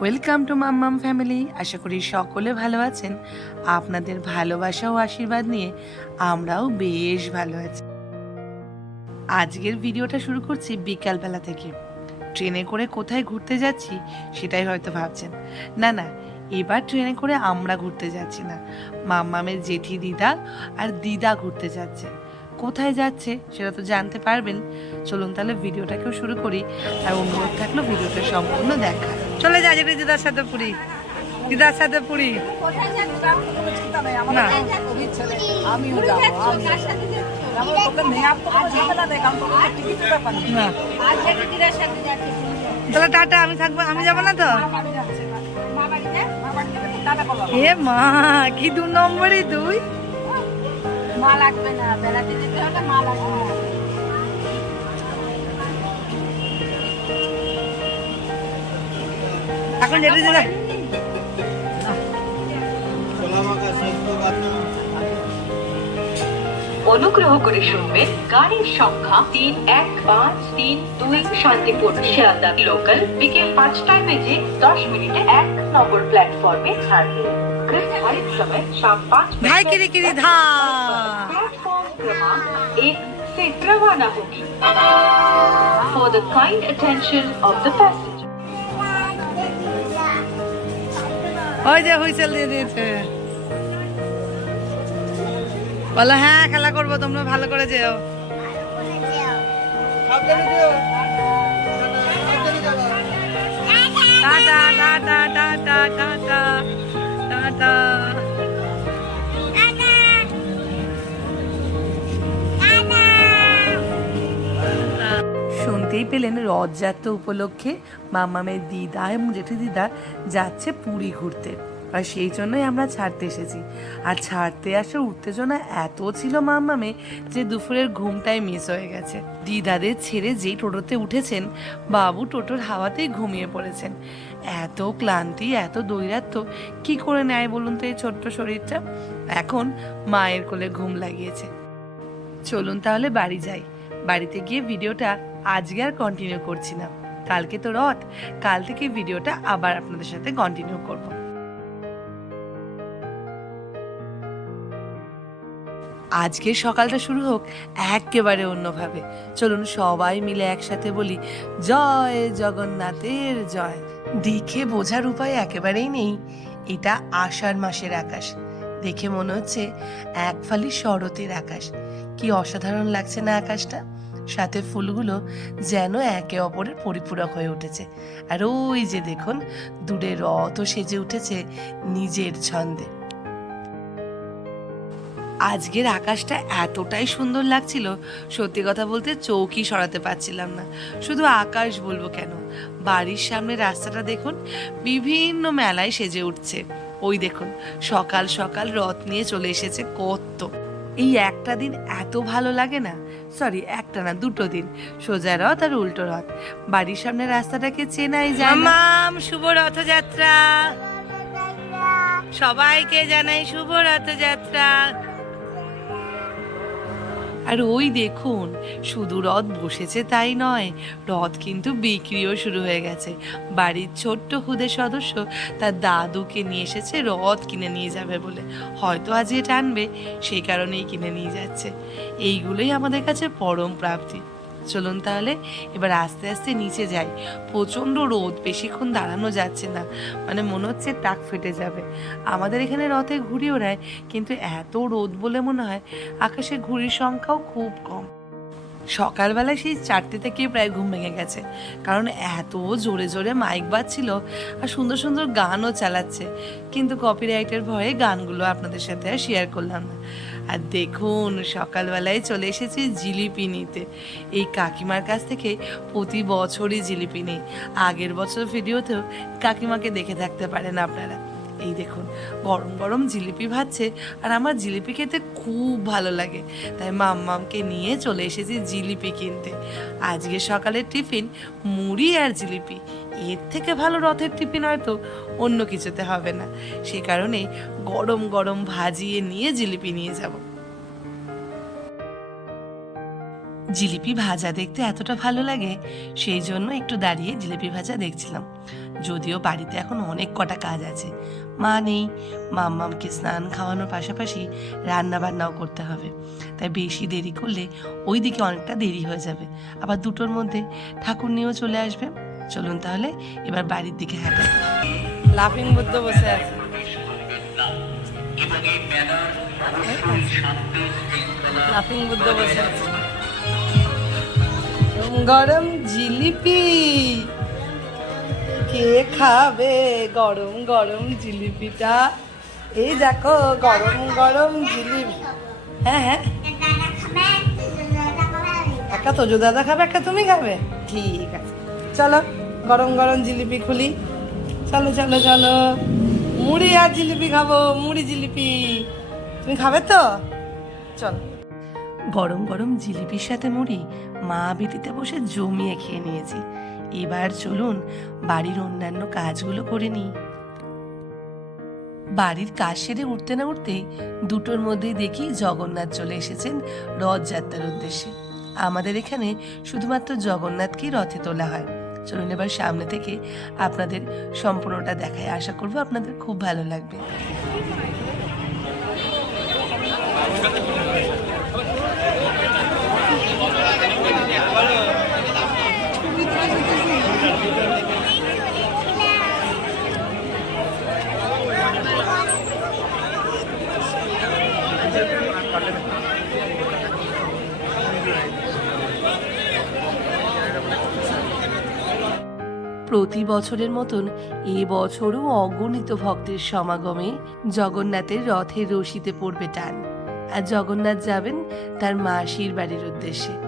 Welcome to Mammam family আশা করি সকলে ভালো আছেন। আপনাদের ভালোবাসা ও আশীর্বাদ নিয়ে আমরাও বেশ ভালো আছি। আজকের ভিডিওটা শুরু করছি বিকালবেলা থেকে। ট্রেনে করে কোথায় ঘুরতে যাচ্ছি সেটাই হয়তো ভাবছেন। না না এবার ট্রেনে করে আমরা ঘুরতে যাচ্ছি না। মাম্মামের জেঠি দিদা আর দিদা ঘুরতে যাচ্ছে। কোথায় যাচ্ছে সেটা তো জানতে পারবেন। চলুন তাহলে ভিডিওটাকেও শুরু করি আর অনুরোধ থাকল ভিডিওটা সম্পূর্ণ দেখা। চলে যা যেটা দিদার সাথে পুরি। দিদার সাথে পুরি। না। তাহলে টাটা আমি থাকব আমি যাব না তো? না। মা কি দু নম্বরই তুই? মা লাগবে না বেড়াতে যেতে হলে মা লাগবে না। এখন যেটা দিদা অনুগ্রহ করে শুনবেন গাড়ির সংখ্যা তিন এক পাঁচ তিন দুই শান্তিপুর শিয়ালদা লোকাল বিকেল পাঁচটায় বেজে दस मिनट एक नंबर प्लेटफॉर्म में ছাড়বে निर्धारित समय शाम पाँच बजे भाई किरी किरी धा प्लेटफॉर्म क्रमांक एक से रवाना होगी For the kind attention of the passenger. ওই যে হুইসেল দিয়ে দিয়েছে বলো হ্যাঁ খেলা করব তোমরা ভালো করে যেও। Tata tata tata tata tata শুনতেই পেলেন রথযাত্রা উপলক্ষে মামামের দিদা এবং জেঠু দিদা যাচ্ছে পুরী ঘুরতে। আর সেই জন্যই আমরা ছাড়তে এসেছি। আর ছাড়তে আসার উত্তেজনা এত ছিল মাম্মামে যে দুপুরের ঘুমটাই মিস হয়ে গেছে। দিদাদের ছেড়ে যেই টোটোতে উঠেছেন, বাবু টোটোর হাওয়াতেই ঘুমিয়ে পড়েছেন। এত ক্লান্তি, এত দৈরাত্য, কি করে নেয় বলুন তো এই ছোট্ট শরীরটা? এখন মায়ের কোলে ঘুম লাগিয়েছে। চলুন তাহলে বাড়ি যাই। বাড়িতে গিয়ে ভিডিওটা আজকে আর কন্টিনিউ করছি না। কালকে তো রথ, কাল থেকে ভিডিওটা আবার আপনাদের সাথে কন্টিনিউ করব। আজকের সকালটা শুরু হোক একেবারে অন্যভাবে। চলুন সবাই মিলে একসাথে বলি, জয় জগন্নাথের জয়। দেখে বোঝার উপায় একেবারেই নেই। এটা আষাঢ় মাসের আকাশ। দেখে মনে হচ্ছে এক ফালি শরতের আকাশ। কি অসাধারণ লাগছে না আকাশটা? সাথে ফুলগুলো যেন একে অপরের পরিপূরক হয়ে উঠেছে। আর ওই যে দেখুন দূরে রথও সেজে উঠেছে নিজের ছন্দে। আজকের আকাশটা এতটাই সুন্দর লাগছিল, সত্যি কথা বলতে চৌকি সরাতে পারছিলাম না। শুধু আকাশ বলব কেন? বাড়ির সামনে রাস্তাটা দেখুন, বিভিন্ন মেলায় সেজে উঠছে। ওই দেখুন, সকাল সকাল রথ নিয়ে চলে এসেছে কত। এই একটা দিন এত ভালো লাগে না? সরি, একটা না, দুটো দিন। সোজা রথ আর উল্টো রথ। বাড়ির সামনে রাস্তাটাকে চেনাই যায় মাম শুভ রথযাত্রা। সবাইকে জানাই শুভ রথযাত্রা। আর ওই দেখুন, শুধু রথ বসেছে তাই নয়, রথ কিন্তু বিক্রিও শুরু হয়ে গেছে। বাড়ির ছোট্ট হুদের সদস্য তার দাদুকে নিয়ে এসেছে রথ কিনে নিয়ে যাবে বলে। হয়তো আজ এটা আনবে, সেই কারণেই কিনে নিয়ে যাচ্ছে। এইগুলোই আমাদের কাছে পরম প্রাপ্তি। চলুন তাহলে। এবার আস্তে আস্তে নিচে যাই। প্রচণ্ড রোদ, বেশিক্ষণ দাঁড়ানো যাচ্ছে না। মানে মনে হচ্ছে টাক ফেটে যাবে। আমাদের এখানে রথে ঘুড়ি ওড়ায় কিন্তু এত রোদ বলে মনে হয় আকাশে ঘুড়ির সংখ্যাও খুব কম। সকালবেলায় সেই চারটে থেকে প্রায় ঘুম ভেঙে গেছে। কারণ এত জোরে জোরে মাইক বাজছিল আর সুন্দর সুন্দর গানও চালাচ্ছে। কিন্তু কপিরাইটের ভয়ে গানগুলো আপনাদের সাথে আর শেয়ার করলাম না। আর দেখুন, সকালবেলায় চলে এসেছি জিলিপি নিতে। এই কাকিমার কাছ থেকে প্রতি বছরই জিলিপি নিই। আগের বছর ভিডিওতেও কাকিমাকে দেখে থাকতে পারেন আপনারা। এই দেখুন, গরম গরম জিলিপি ভাজছে আর আমার জিলিপি খেতে খুব ভালো লাগে। তাই মাম্মামকে নিয়ে চলে এসেছি জিলিপি কিনতে। আজকে সকালের টিফিন মুড়ি আর জিলিপি। এর থেকে ভালো রথের টিফিন হয়তো অন্য কিছুতে হবে না। সে কারণে গরম গরম ভাজিয়ে নিয়ে জিলিপি নিয়ে যাব। জিলিপি ভাজা দেখতে এতটা ভালো লাগে সেই জন্য একটু দাঁড়িয়ে জিলিপি ভাজা দেখছিলাম। যদিও বাড়িতে এখন অনেক কটা কাজ আছে। মা নেই মাম্মামকে স্নান খাওয়ানোর পাশাপাশি রান্না বান্নাও করতে হবে। তাই বেশি দেরি করলে ওই দিকে অনেকটা দেরি হয়ে যাবে। আবার দুটোর মধ্যে ঠাকুর নিয়েও চলে আসবে। চলুন তাহলে এবার বাড়ির দিকে হাঁটা। লাফিং বুদ্ধ বসে আছে। লাফিং বুদ্ধ বসে আছে। গরম জিলিপি। কে খাবে গরম গরম জিলিপিটা? এই দেখো, গরম গরম জিলিপি। হ্যাঁ হ্যাঁ। একা তোজো দাদা খাবে একটা তুমি খাবে? ঠিক আছে। চলো, গরম গরম জিলিপি খুলি। চলো চলো চলো। মুড়ি আর জিলিপি খাব, মুড়ি জিলিপি। তুমি খাবে তো? চলো। গরম গরম জিলিপির সাথে মুড়ি মা বিটিতে বসে জমিয়ে খেয়ে নিয়েছি। এবার চলুন বাড়ির অন্যান্য কাজগুলো করে নিই। বাড়ির কাজ সেরে উঠতে না উঠতেই দুটোর মধ্যেই দেখি জগন্নাথ চলে এসেছেন রথযাত্রার উদ্দেশ্যে। আমাদের এখানে শুধুমাত্র জগন্নাথকেই রথে তোলা হয়। চলুন এবার সামনে থেকে আপনাদের সম্পূর্ণটা দেখায়। আশা করব আপনাদের খুব ভালো লাগবে। প্রতি বছরের মতন এ বছরও অগণিত ভক্তের সমাগমে জগন্নাথের রথের রশিতে পড়বে টান। আর জগন্নাথ যাবেন তার মাসির বাড়ির উদ্দেশ্যে।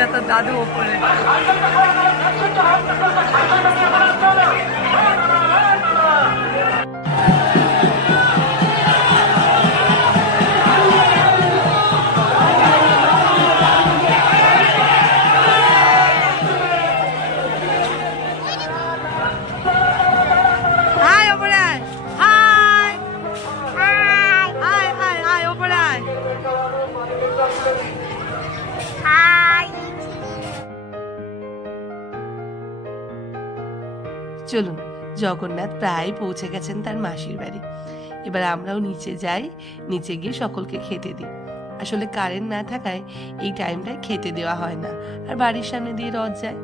দাদা দাদু ওপরে। চলুন, জগন্নাথ প্রায় পৌঁছে গেছেন তার মাসির বাড়ি। এবার আমরাও নিচে যাই, নিচে গিয়ে সকলকে খেতে দিই। আসলে কারেন্ট না থাকায় এই টাইমটায় খেতে দেওয়া হয় না, আর বাড়ির সামনে দিয়ে রথ যায়।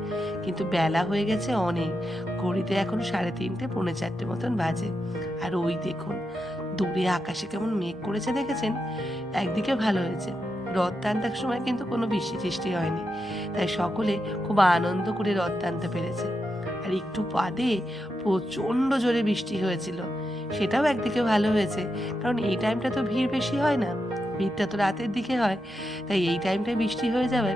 কিন্তু বেলা হয়ে গেছে অনেক, ঘড়িতে এখন সাড়ে তিনটে, পৌনে চারটে মতন বাজে। আর ওই দেখুন, দূরে আকাশে কেমন মেঘ করেছে দেখেছেন? একদিকে ভালো হয়েছে। রথ টানটার সময় কিন্তু কোনো বৃষ্টি টিষ্টি হয়নি। তাই সকলে খুব আনন্দ করে রথ টানতে পেরেছে। আর একটু বাদে প্রচণ্ড জোরে বৃষ্টি হয়েছিল। সেটাও একদিকে ভালো হয়েছে, কারণ এই টাইমটা তো ভিড় বেশি হয় না। ভিড়টা তো রাতের দিকে হয়, তাই এই টাইমটায় বৃষ্টি হয়ে যাবে।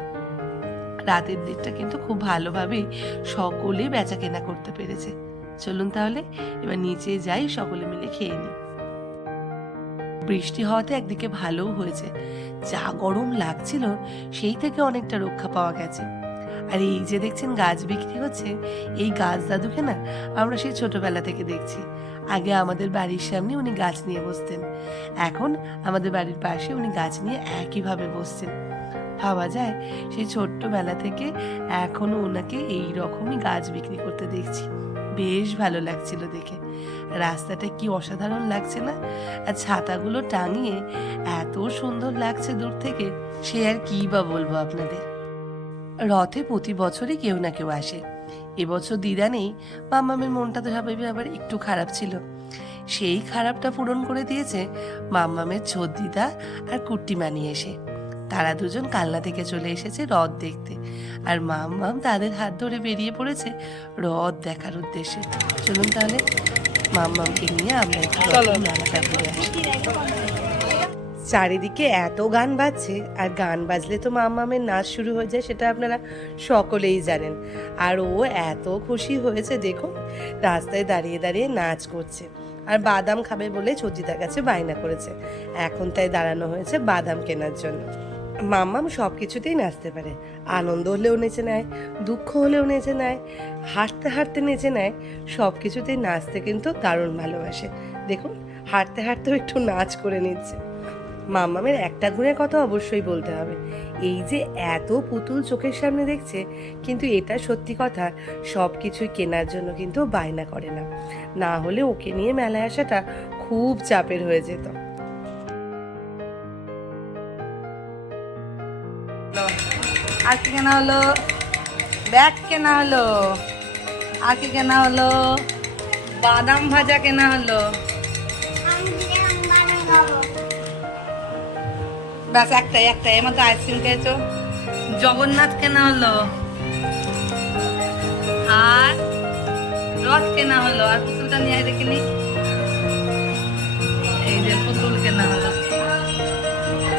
রাতের দিকটা কিন্তু খুব ভালোভাবেই সকলে বেচা কেনা করতে পেরেছে। চলুন তাহলে, এবার নিচে যাই, সকলে মিলে খেয়ে নিই। বৃষ্টি হওয়াতে একদিকে ভালোও হয়েছে। যা গরম লাগছিল, সেই থেকে অনেকটা রক্ষা পাওয়া গেছে। আর এই যে দেখছেন গাছ বিক্রি হচ্ছে, এই গাছ দাদুকে না আমরা সেই ছোটবেলা থেকে দেখছি। আগে আমাদের বাড়ির সামনে উনি গাছ নিয়ে বসতেন। এখন আমাদের বাড়ির পাশে উনি গাছ নিয়ে একইভাবে বসছেন। ভাবা যায় সেই ছোট্টবেলা থেকে এখনও ওনাকে এই রকমই গাছ বিক্রি করতে দেখছি। বেশ ভালো লাগছিল দেখে। রাস্তাটা কি অসাধারণ লাগছে না? আর ছাতাগুলো টাঙিয়ে এত সুন্দর লাগছে দূর থেকে, সে আর কি বা বলব আপনাদের? রথে প্রতি বছরই কেউ না কেউ আসে। এবছর দিদা নেই মাম্মামের মনটা তো স্বাভাবিক আবার একটু খারাপ ছিল। সেই খারাপটা পূরণ করে দিয়েছে মাম্মামের ছোট দিদা আর কুট্টি মানি এসে। তারা দুজন কালনা থেকে চলে এসেছে রথ দেখতে। আর মাম্মাম তাদের হাত ধরে বেরিয়ে পড়েছে রথ দেখার উদ্দেশ্যে। চলুন তাহলে মাম্মামকে নিয়ে আমরা একটু মেলাটা ঘুরে আসি। চারিদিকে এত গান বাজছে, আর গান বাজলে তো মাম্মামের নাচ শুরু হয়ে যায়, সেটা আপনারা সকলেই জানেন। আর ও এত খুশি হয়েছে, দেখুন, রাস্তায় দাঁড়িয়ে দাঁড়িয়ে নাচ করছে। আর বাদাম খাবে বলে চজিতার কাছে বায়না করেছে। এখন তাই দাঁড়ানো হয়েছে বাদাম কেনার জন্য। মাম্মাম সব কিছুতেই নাচতে পারে। আনন্দ হলেও নেচে নেয়, দুঃখ হলেও নেচে নেয়, হাঁটতে হাঁটতে নেচে নেয় সব কিছুতেই নাচতে কিন্তু দারুণ ভালোবাসে। দেখুন, হাঁটতে হাঁটতেও একটু নাচ করে নিচ্ছে। মাম্মামের একটা গুণের কথা অবশ্যই বলতে হবে। এই যে এত পুতুল চোখের সামনে দেখছে, কিন্তু এটা সত্যি কথা সব কিছুই কেনার জন্য কিন্তু বায়না করে না। না হলে ওকে নিয়ে মেলায় আসাটা খুব চাপের হয়ে যেত। আর কেনা হলো? ব্যাগ কেনা হলো? আর কেনা হলো? বাদাম ভাজা কেনা হলো? ব্যাস, একটাই একটাই। আমার তো আইসক্রিম খেয়েছো? জগন্নাথ কেনা হলো। আর রথ কেনা হলো। আর পুতুলটা নিয়ে দেখিনি। এই যে পুতুল কেনা হলো।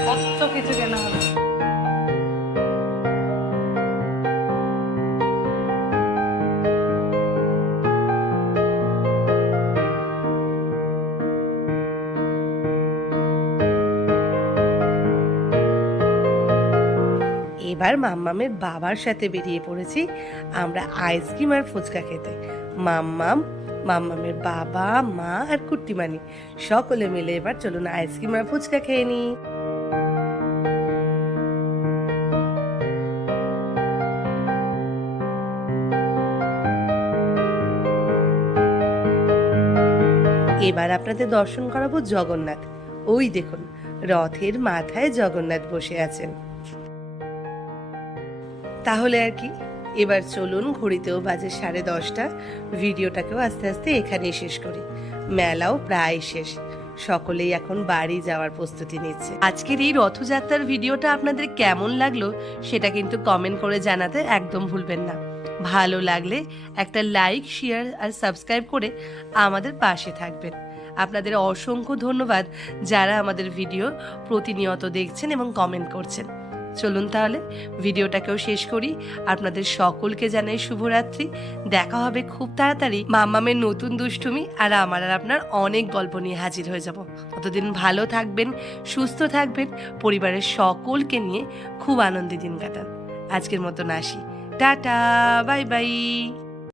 কত কিছু কেনা হলো। এবার মাম্মামের বাবার সাথে বেরিয়ে পড়েছি আমরা আইসক্রিম আর ফুচকা খেতে। মাম্মাম, মাম্মামের বাবা, মা আর কুট্টিমানি সকলে মিলে এবার চলুন আইসক্রিম আর ফুচকা খেয়ে নিই। এবার আপনাদের দর্শন করাবো জগন্নাথ। ওই দেখুন, রথের মাথায় জগন্নাথ বসে আছেন। তাহলে আর কি, এবার চলুন ঘড়িতেও বাজে সাড়ে দশটা, ভিডিওটাকেও আস্তে আস্তে এখানেই শেষ করি। মেলাও প্রায় শেষ, সকলেই এখন বাড়ি যাওয়ার প্রস্তুতি নিচ্ছে। আজকের এই রথযাত্রার ভিডিওটা আপনাদের কেমন লাগল, সেটা কিন্তু কমেন্ট করে জানাতে একদম ভুলবেন না। ভালো লাগলে একটা লাইক শেয়ার আর সাবস্ক্রাইব করে আমাদের পাশে থাকবেন। আপনাদের অসংখ্য ধন্যবাদ যারা আমাদের ভিডিও প্রতিনিয়ত দেখছেন এবং কমেন্ট করছেন। চলুন তাহলে ভিডিওটাকেও শেষ করি। আপনাদের সকলকে জানাই শুভরাত্রি। দেখা হবে খুব তাড়াতাড়ি মাম্মামের নতুন দুষ্টুমি আর আমার আর আপনার অনেক গল্প নিয়ে হাজির হয়ে যাব। ততদিন ভালো থাকবেন, সুস্থ থাকবেন, পরিবারের সকলকে নিয়ে খুব আনন্দে দিন কাটান। আজকের মতন আসি। Tata, bye bye.